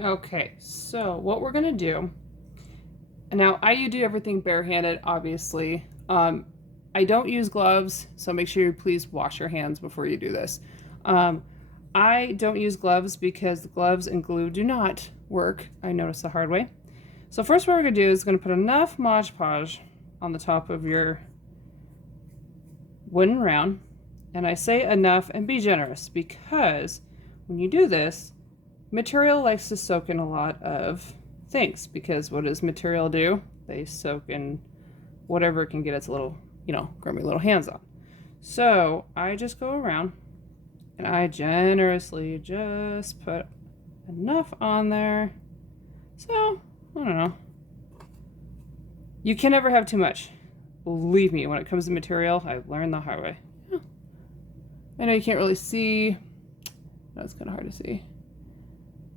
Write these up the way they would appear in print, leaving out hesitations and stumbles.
Okay, so what we're gonna do, and now I do everything barehanded, obviously. I don't use gloves, so make sure you please wash your hands before you do this. Um, I don't use gloves because the gloves and glue do not work. I noticed the hard way. So first what we're gonna do is gonna put enough Mod Podge on the top of your wooden round. And I say enough and be generous because when you do this, material likes to soak in a lot of things because what does material do? They soak in whatever it can get its little, grubby little hands on. So I just go around and I generously just put enough on there. So, I don't know. You can never have too much. Believe me, when it comes to material, I've learned the hard way. Yeah. I know you can't really see. That's kind of hard to see.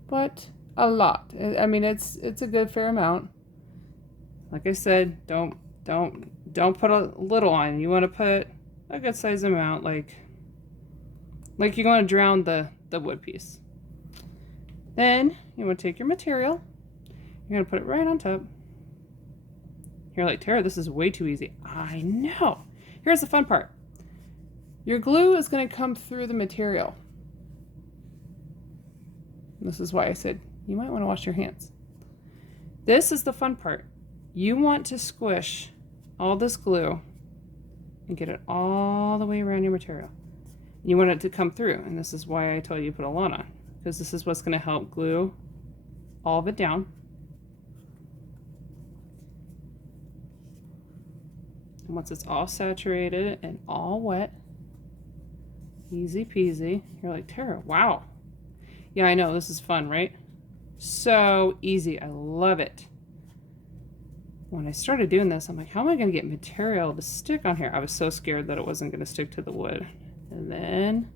But a lot. I mean, it's a good fair amount. Like I said, don't put a little on. You want to put a good size amount, like you're going to drown the wood piece. Then you want to take your material. You're going to put it right on top. You're like, Tara, this is way too easy. I know. Here's the fun part. Your glue is going to come through the material. This is why I said you might want to wash your hands. This is the fun part. You want to squish all this glue and get it all the way around your material. You want it to come through, and this is why I told you to put a lot on, because this is what's going to help glue all of it down. And once it's all saturated and all wet, easy peasy, you're like, Tara, wow. Yeah, I know, this is fun, right? So easy. I love it. When I started doing this, I'm like, how am I going to get material to stick on here? I was so scared that it wasn't going to stick to the wood. And then,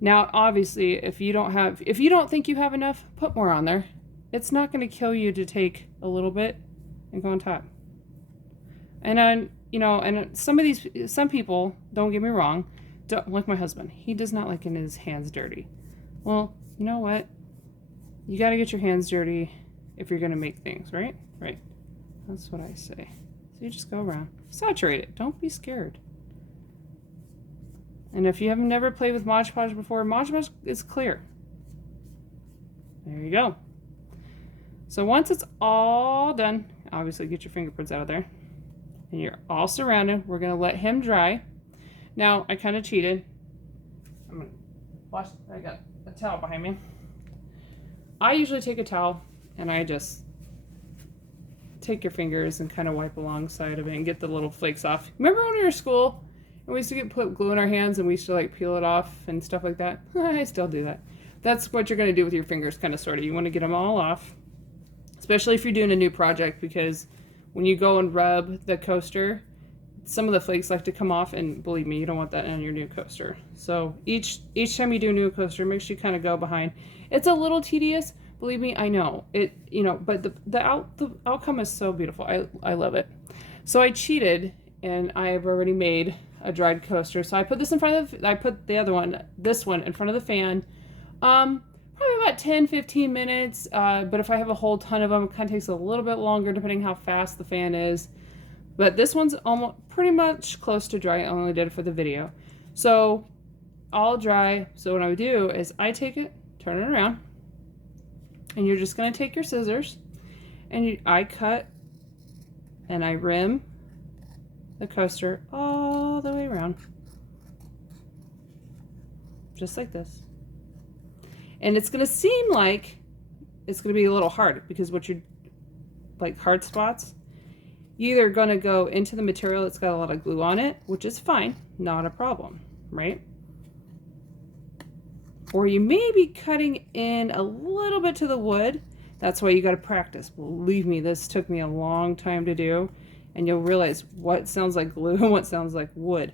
now obviously, if you don't think you have enough, put more on there. It's not going to kill you to take a little bit and go on top. And then, and some people, don't get me wrong, don't like my husband. He does not like getting his hands dirty. Well, you know what? You got to get your hands dirty if you're going to make things, right? Right. That's what I say. So you just go around. Saturate it. Don't be scared. And if you have never played with Mod Podge before, Mod Podge is clear. There you go. So once it's all done, obviously get your fingerprints out of there. And you're all surrounded. We're going to let him dry. Now, I kind of cheated. I'm going to wash. I got a towel behind me. I usually take a towel and I just take your fingers and kind of wipe alongside of it and get the little flakes off. Remember when we were in school and we used to put glue in our hands and we used to like peel it off and stuff like that? I still do that. That's what you're going to do with your fingers, kind of sort of. You want to get them all off, especially if you're doing a new project, because when you go and rub the coaster, some of the flakes like to come off, and believe me, you don't want that on your new coaster. So each time you do a new coaster, make sure you kind of go behind. It's a little tedious, believe me, I know it, but the outcome is so beautiful. I love it. So I cheated, and I've already made a dried coaster. So I put this in front of I put this one in front of the fan. Probably about 10-15 minutes, but if I have a whole ton of them, it kind of takes a little bit longer depending how fast the fan is. But this one's almost pretty much close to dry. I only did it for the video. So all dry. So what I would do is I take it, turn it around, and you're just going to take your scissors and I cut and I rim the coaster all the way around. Just like this. And it's going to seem like it's going to be a little hard because what you're like hard spots, you're either going to go into the material that's got a lot of glue on it, which is fine, not a problem, right? Or you may be cutting in a little bit to the wood. That's why you got to practice. Believe me, this took me a long time to do, and you'll realize what sounds like glue and what sounds like wood.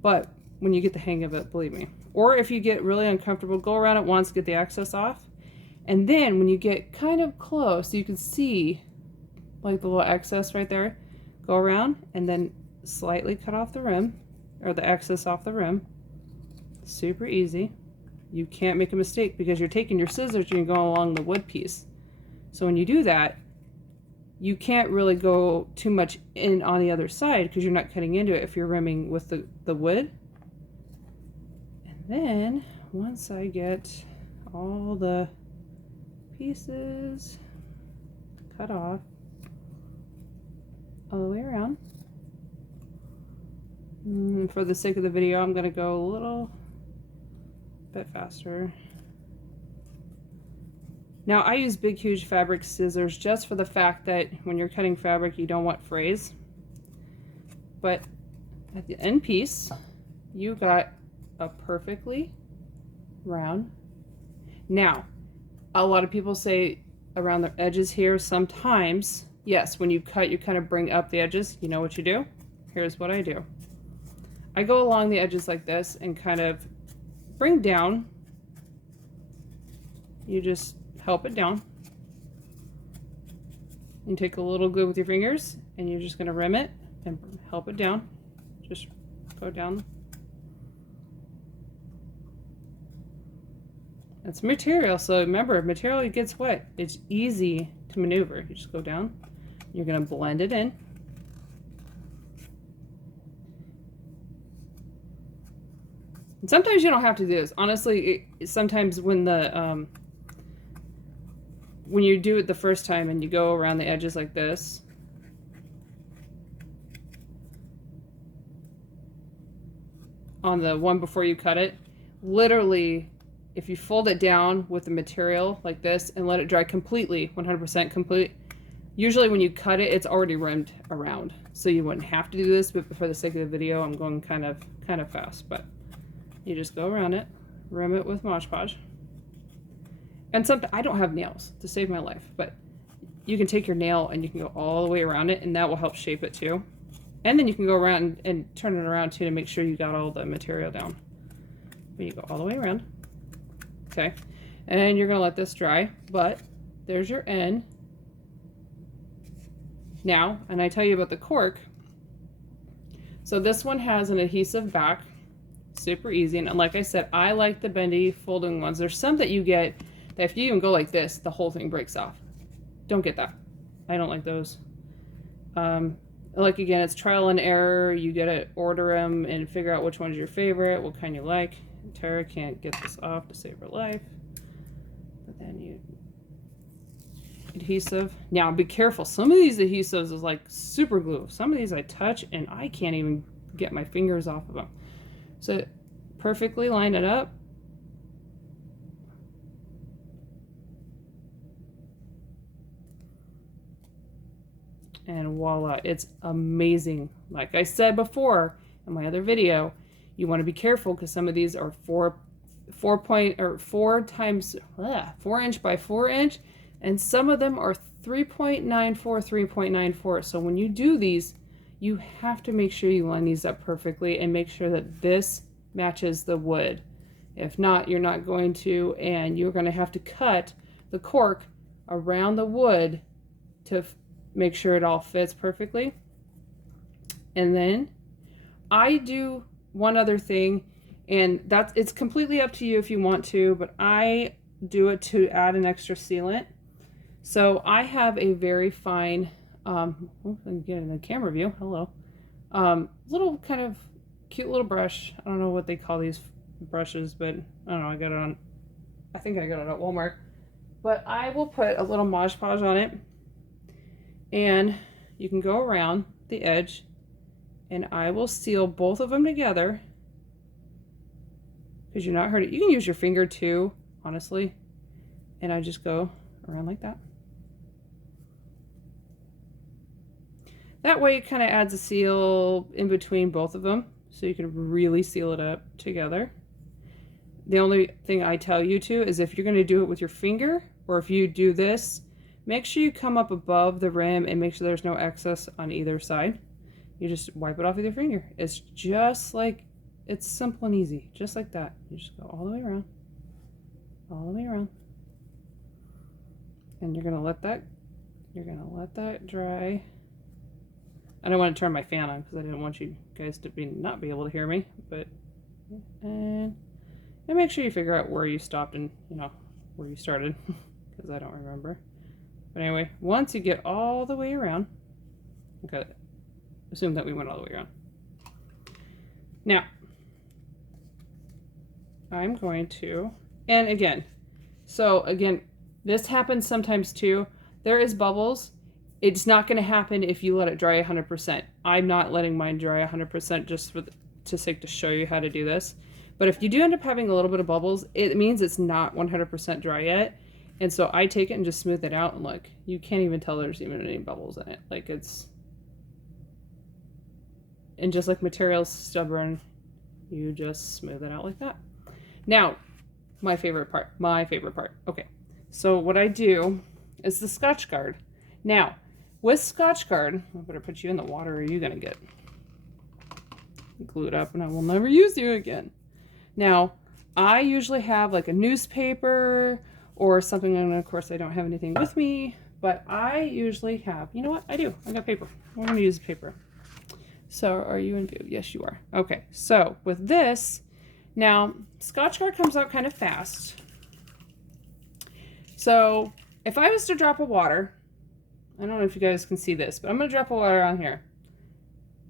But when you get the hang of it, believe me. Or if you get really uncomfortable, go around it once, get the excess off. And then when you get kind of close, you can see like the little excess right there. Go around and then slightly cut off the rim, or the excess off the rim. Super easy. You can't make a mistake because you're taking your scissors and you're going along the wood piece. So when you do that, you can't really go too much in on the other side because you're not cutting into it if you're rimming with the wood. And then once I get all the pieces cut off all the way around, and for the sake of the video, I'm going to go a little bit faster. Now I use big huge fabric scissors just for the fact that when you're cutting fabric you don't want frays. But at the end piece you got a perfectly round. Now a lot of people say around the edges here sometimes, yes, when you cut you kind of bring up the edges. You know what you do? Here's what I do. I go along the edges like this and kind of bring down. You just help it down. You take a little glue with your fingers and you're just going to rim it and help it down. Just go down. It's material, so remember, material gets wet. It's easy to maneuver. You just go down. You're going to blend it in. And sometimes you don't have to do this. Honestly, sometimes when the when you do it the first time and you go around the edges like this, on the one before you cut it, literally, if you fold it down with the material like this and let it dry completely, 100% complete, usually when you cut it, it's already rimmed around. So you wouldn't have to do this, but for the sake of the video, I'm going kind of fast. But you just go around it, rim it with Mod Podge. And I don't have nails to save my life, but you can take your nail and you can go all the way around it, and that will help shape it too. And then you can go around and turn it around too to make sure you got all the material down. But you go all the way around. Okay. And you're going to let this dry, but there's your end. Now, and I tell you about the cork. So this one has an adhesive back. Super easy. And like I said, I like the bendy folding ones. There's some that you get that if you even go like this, the whole thing breaks off. Don't get that. I don't like those. Like again, it's trial and error. You gotta order them and figure out which one's your favorite, what kind you like. Tara can't get this off to save her life. But then you adhesive. Now be careful. Some of these adhesives is like super glue. Some of these I touch and I can't even get my fingers off of them. So perfectly line it up. And voila, it's amazing. Like I said before in my other video, you want to be careful because some of these are 4 inch by 4 inch, and some of them are 3.94, 3.94. So when you do these, you have to make sure you line these up perfectly and make sure that this matches the wood. If not, you're not going to, and you're going to have to cut the cork around the wood to make sure it all fits perfectly. And then I do one other thing, and it's completely up to you if you want to, but I do it to add an extra sealant. So I have a very fine, let me get in the camera view, hello, little kind of cute little brush. I don't know what they call these brushes, but I don't know, I think I got it at Walmart. But I will put a little Mod Podge on it, and you can go around the edge, and I will seal both of them together because you're not hurting. You can use your finger too, honestly. And I just go around like that. That way it kind of adds a seal in between both of them, so you can really seal it up together. The only thing I tell you to is if you're going to do it with your finger, or if you do this, make sure you come up above the rim and make sure there's no excess on either side. You just wipe it off with your finger. It's just like, it's simple and easy, just like that. You just go all the way around, all the way around. And you're gonna let that dry. I don't want to turn my fan on because I didn't want you guys to not be able to hear me, but, and And make sure you figure out where you stopped and, where you started, because I don't remember. But anyway, once you get all the way around, okay, assume that we went all the way around. Now, I'm going to, and again, this happens sometimes too. There is bubbles. It's not going to happen if you let it dry 100%. I'm not letting mine dry 100% just to sake to show you how to do this. But if you do end up having a little bit of bubbles, it means it's not 100% dry yet. And so I take it and just smooth it out, and look, you can't even tell there's even any bubbles in it. Like and just like material's stubborn, you just smooth it out like that. Now, my favorite part. Okay, so what I do is the Scotchgard. Now, with Scotchgard, I better put you in the water or are you gonna get glued up and I will never use you again. Now, I usually have like a newspaper or something, and of course I don't have anything with me, but I usually have, you know what, I do. I got paper. I'm gonna use paper. So are you in view? Yes, you are. Okay, so with this, now Scotchgard comes out kind of fast. So if I was to drop a water, I don't know if you guys can see this, but I'm gonna drop a water on here.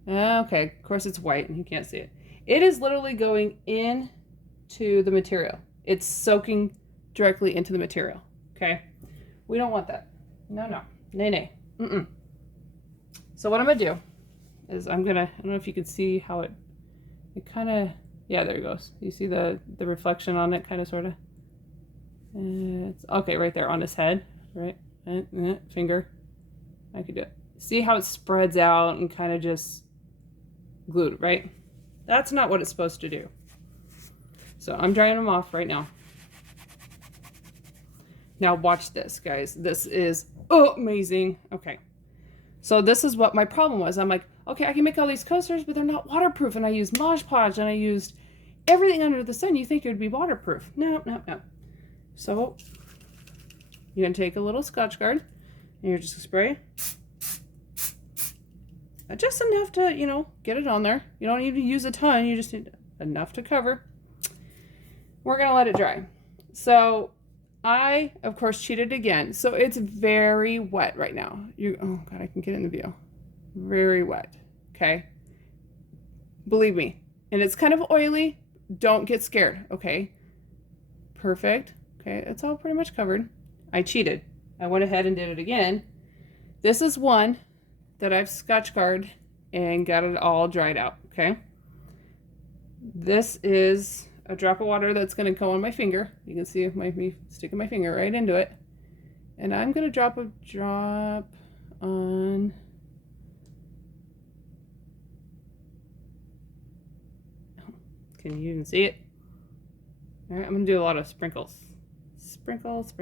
Okay, of course it's white and you can't see it. It is literally going into the material. It's soaking directly into the material, okay? We don't want that. No, nay. So what I'm gonna do is I don't know if you can see how it kind of, yeah, there it goes. You see the reflection on it, kind of, sort of. It's okay right there on his head, right? Finger. I could do it. See how it spreads out and kind of just glued, right? That's not what it's supposed to do. So I'm drying them off right now. Now watch this, guys. This is amazing. Okay. So this is what my problem was. I'm like, okay, I can make all these coasters, but they're not waterproof. And I used Mod Podge and I used everything under the sun. You think it would be waterproof. No. So you're going to take a little Scotchgard and you're just going to spray. Just enough to, get it on there. You don't need to use a ton. You just need enough to cover. We're going to let it dry. So I, of course, cheated again. So it's very wet right now. Oh, God, I can get in the view. Very wet, okay? Believe me. And it's kind of oily. Don't get scared, okay? Perfect. Okay, it's all pretty much covered. I cheated. I went ahead and did it again. This is one that I've Scotchgard and got it all dried out, okay? This is a drop of water that's going to go on my finger. You can see me sticking my finger right into it. And I'm going to drop a drop on... Can you even see it? All right, I'm going to do a lot of sprinkles. Sprinkles.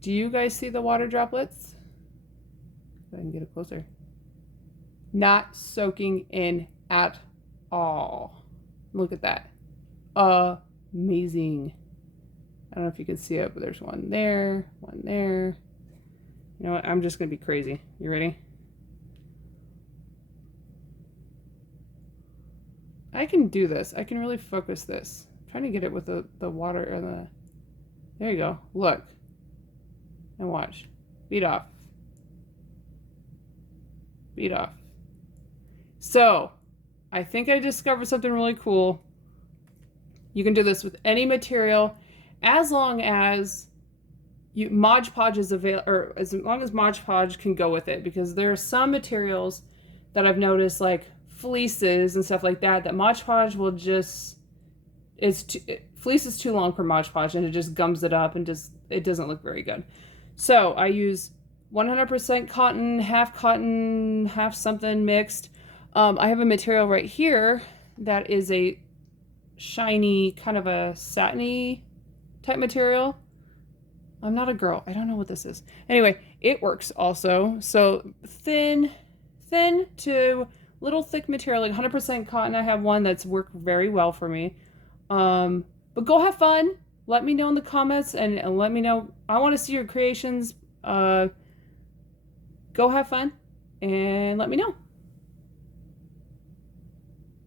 Do you guys see the water droplets? Go ahead and get it closer. Not soaking in at all. Look at that. Amazing. I don't know if you can see it, but there's one there, one there. You know what? I'm just going to be crazy. You ready? I can do this. I can really focus this. I'm trying to get it with the water and the... There you go. Look. And watch. Beat off. Beat off. So, I think I discovered something really cool. You can do this with any material as long as Mod Podge is available, or as long as Mod Podge can go with it, because there are some materials that I've noticed, like fleeces and stuff like that, that Mod Podge will just, fleece is too long for Mod Podge and it just gums it up and it doesn't look very good. So I use 100% cotton, half something mixed. I have a material right here that is a shiny, kind of a satiny type material. I'm not a girl. I don't know what this is. Anyway, it works also. So thin to little thick material, like 100% cotton. I have one that's worked very well for me. But go have fun. Let me know in the comments and let me know. I want to see your creations. Go have fun and let me know.